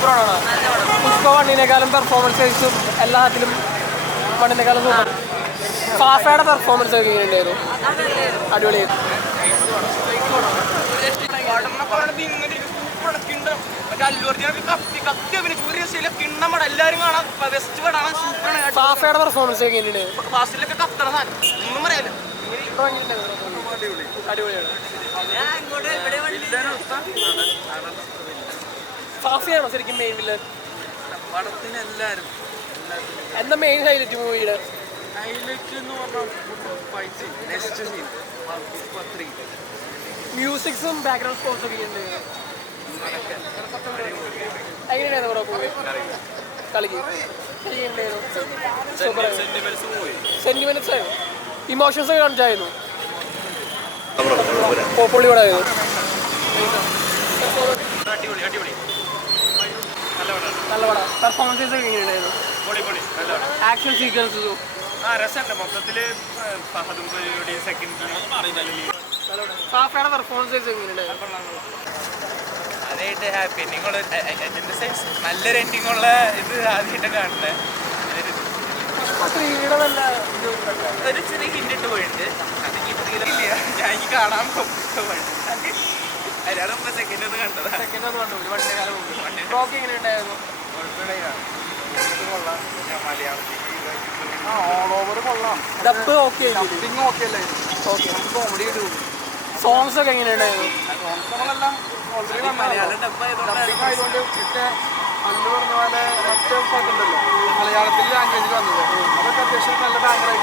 സൂപ്പറാണ്. പുഷ്പ വണ്ണിനേക്കാളും പെർഫോമൻസ് വൈസും എല്ലാത്തിലും വണ്ണിനേക്കാളും super. ഫാഫയുടെ performance ഒക്കെ എങ്ങനെയുണ്ടായിരുന്നു? അടിപൊളിയായിരുന്നു. ഫാഫയുടെ പെർഫോമൻസ് ഒക്കെ എങ്ങനെയുണ്ട്? അടിപൊളിയാണ്. ഫാഫിയാണോ ശരിക്കും മെയിൻ വില്ലൻ? പടത്തിനെല്ലാരും എന്താ മെയിൻ ഹൈലൈറ്റ് മൂവിയുടെ? ഹൈലൈറ്റ് എന്ന് പറഞ്ഞാൽ മ്യൂസിക്സും ബാക്ക്ഗ്രൗണ്ട് സ്കോർസും ഒക്കെ ഉണ്ട്. എങ്ങനെയായിരുന്നു ഇവിടെ മൂവി? കളിക്ക് സെന്റിമെന്റ്സ് ആയിരുന്നു, ഇമോഷൻസ് ഒക്കെ കാണിച്ചായിരുന്നു. പൊളിയോടെ ആയിരുന്നു. നല്ല പടം. പെർഫോമൻസസ് ഒക്കെ എങ്ങനെയുണ്ടായിരുന്നു? ആക്ഷൻ സീക്വൻസും ഫാഫയുടെ പെർഫോമൻസസ് എങ്ങനെയുണ്ടായിരുന്നു? അതായിട്ട് ഹാപ്പി നിങ്ങൾ നല്ലൊരു എൻഡിങ് ഉള്ള ഇത് ആദ്യമായിട്ട് കാണുന്നത്. ഒരു ചെറിയ ഹിൻഡിട്ട് പോയിട്ടുണ്ട്. അതില്ല ഞാൻ എനിക്ക് കാണാൻ അയാളും സെക്കൻഡ് ഒന്ന് കണ്ടതാ. സെക്കൻഡ് ഒന്ന് കണ്ടു. വണ്ടി കാലം ബ്ലോക്ക് എങ്ങനെയുണ്ടായിരുന്നു? Dub okay comedy. സോങ്സ് ഒക്കെ എങ്ങനെയുണ്ടായിരുന്നു? മലയാളം ഡബ്ബായതുകൊണ്ട് അന്ന് പറഞ്ഞ പോലെ മറ്റേ പാട്ടുണ്ടല്ലോ മലയാളത്തിൽ ലാംഗ്വേജിൽ വന്നത്, അതൊക്കെ അത്യാവശ്യം നല്ല ബാങ്കറായിട്ട്